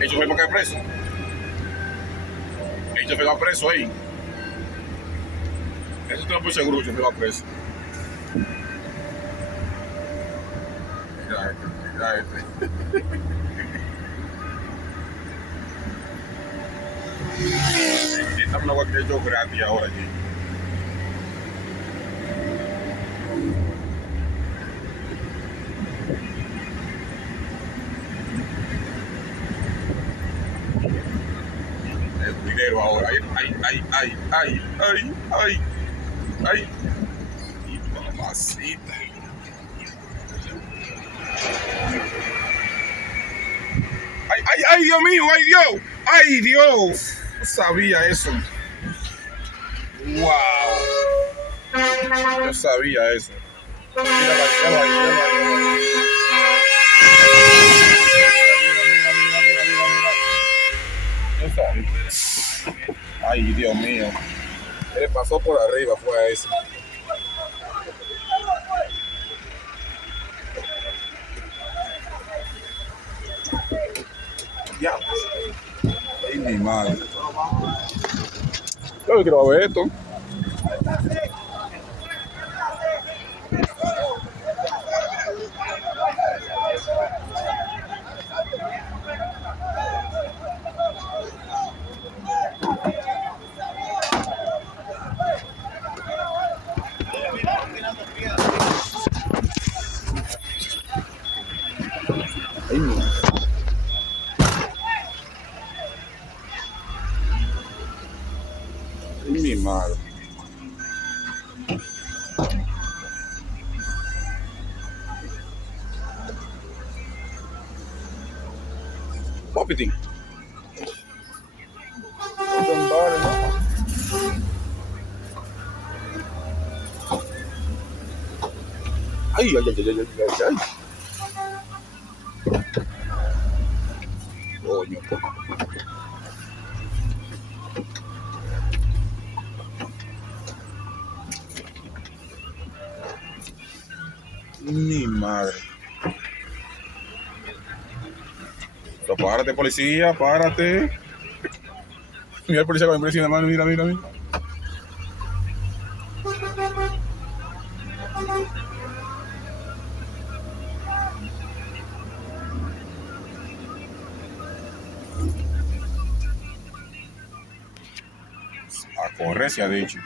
El chofer va a caer preso. El chofer va preso ahí. Eso estoy por seguro que el chofer va preso. Mira este, mira este. Estamos en agua que yo gratis ahora allí. El dinero ahora. Ay. Y mamacita. Ay, Dios mío, ay, Dios. Ay, Dios. No sabía eso. Wow. Yo sabía eso. Mira, yo sabía. Ay, Dios mío. Él pasó por arriba, fue a eso. Ya. Ay, mi madre. Yo quiero ver esto. Ay, mi madre. Popiting. Ay. Coño. Mi madre. Pero párate, policía, párate. Mira el policía con la impresión de mano, mira. A correr se ha dicho.